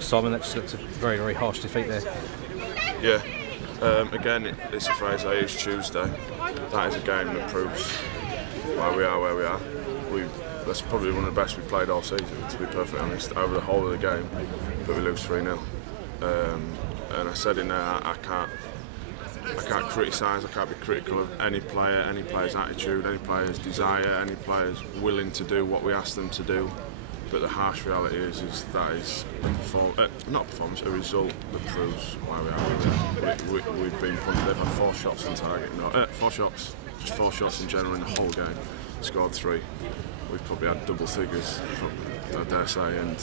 Simon, that's a very, very harsh defeat there. Yeah. Again, it's a phrase I use, Tuesday. That is a game that proves why we are where we are. That's probably one of the best we've played all season, to be perfectly honest, over the whole of the game, but we lose 3-0. And I said in there, I can't criticise, I can't be critical of any player's attitude, any player's desire, any player's willing to do what we ask them to do. But the harsh reality is that is a result that proves why we are where we are. We've been punted. They've had 4 shots on target. No, 4 shots, just 4 shots in general in the whole game. Scored 3. We've probably had double figures, I dare say, and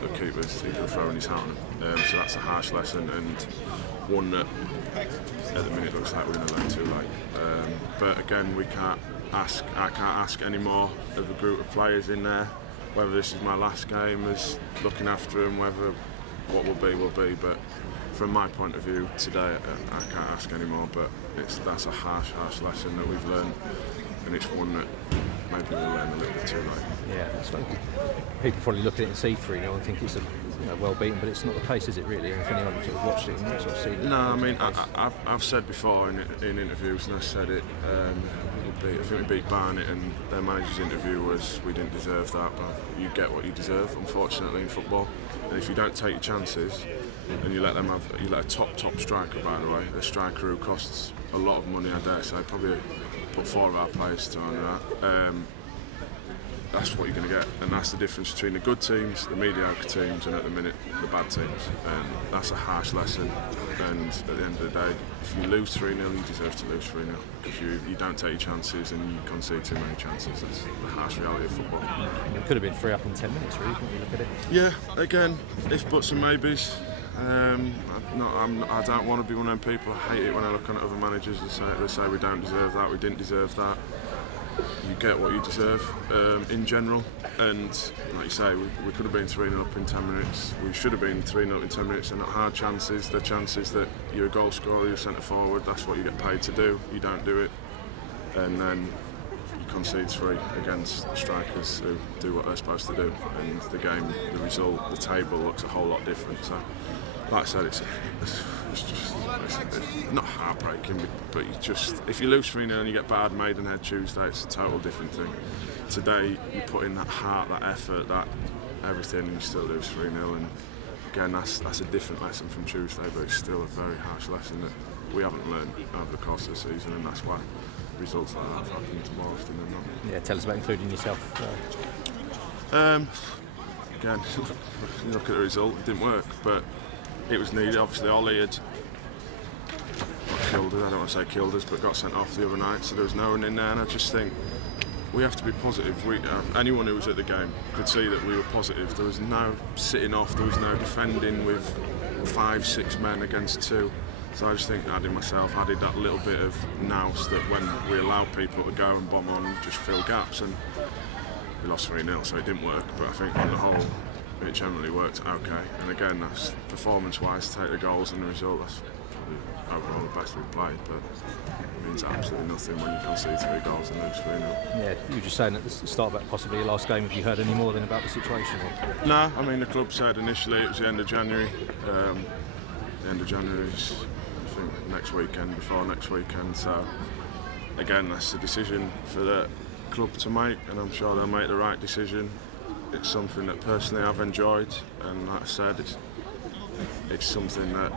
the keeper's he could have thrown his hat on them. So that's a harsh lesson, and one that at the minute looks like we're going to learn too late. But again, I can't ask any more of a group of players in there. Whether this is my last game as looking after them, whether what will be. But from my point of view today, I can't ask any more. But that's a harsh lesson that we've learned, and it's one that maybe we'll learn a little bit too late. Yeah, that's right. People probably look at it and see 3-0 and think it's well beaten, but it's not the case, is it really? And if anyone sort of watched it and sort of seen it. No, I mean I've said before in interviews, and I said it. I think we beat Barnet, and their manager's interview was, we didn't deserve that, but you get what you deserve, unfortunately, in football. And if you don't take your chances, and you let a top striker, by the way, a striker who costs a lot of money, I dare say, probably put 4 of our players to own that. That's what you're going to get, and that's the difference between the good teams, the mediocre teams, and at the minute the bad teams. And that's a harsh lesson. And at the end of the day, if you lose 3-0, you deserve to lose 3-0 because you don't take your chances and you concede too many chances. That's the harsh reality of football. It could have been 3 up in 10 minutes, really, when you look at it. Yeah, again, if buts and maybes. I don't want to be one of them people. I hate it when I look at other managers and they say we don't deserve that, we didn't deserve that. You get what you deserve in general, and like you say, we could have been 3-0 up in 10 minutes. We should have been 3-0 up in 10 minutes. They're not hard chances. They're chances that you're a goal scorer, you're centre forward. That's what you get paid to do. You don't do it, and then you concede 3 against strikers who do what they're supposed to do. And the game, the result, the table looks a whole lot different. So, like I said, it's not heartbreaking, but if you lose 3-0 and you get battered Maidenhead Tuesday, it's a total different thing. Today, you put in that heart, that effort, that everything, and you still lose 3-0. And again, that's a different lesson from Tuesday, but it's still a very harsh lesson that we haven't learned over the course of the season, and that's why results like that have happened more often than not. Yeah, tell us about including yourself. Again, you look at the result, it didn't work, but it was needed. Obviously, Ollie had killed us, I don't want to say killed us, but got sent off the other night, so there was no one in there, and I just think we have to be positive. Anyone who was at the game could see that we were positive. There was no sitting off, there was no defending with 5-6 men against 2. So I just think added that little bit of nous that when we allow people to go and bomb on and just fill gaps, and we lost 3-0, so it didn't work, but I think on the whole it generally worked okay. And again, that's performance-wise, take the goals and the result, that's probably overall the best we've played, but it means absolutely nothing when you concede 3 goals and lose 3-0. Yeah, you were just saying at the start about possibly your last game. Have you heard any more than about the situation? Or? No, I mean the club said initially it was the end of January. The end of January is, I think, next weekend, before next weekend, so again, that's a decision for the club to make, and I'm sure they'll make the right decision. It's something that personally I've enjoyed, and like I said, it's something that,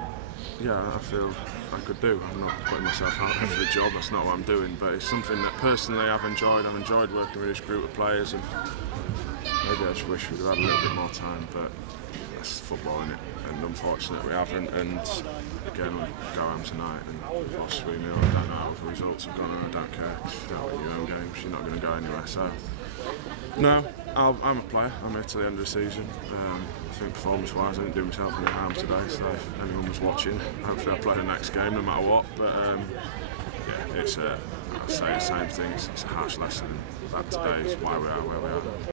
yeah, I feel I could do. I'm not putting myself out there for the job, that's not what I'm doing, but it's something that personally I've enjoyed. I've enjoyed working with this group of players, and maybe I just wish we'd have had a little bit more time, but that's football, innit? And unfortunately we haven't, and again we go home tonight and we've lost 3-0. I don't know how the results have gone, and I don't care. If you don't win your own games, you're not going to go anywhere. So no, I'm a player. I'm here till the end of the season. I think performance-wise, I didn't do myself any harm today. So if anyone was watching, hopefully I'll play the next game no matter what. But yeah, it's I say the same thing. It's a harsh lesson. That today is why we are where we are.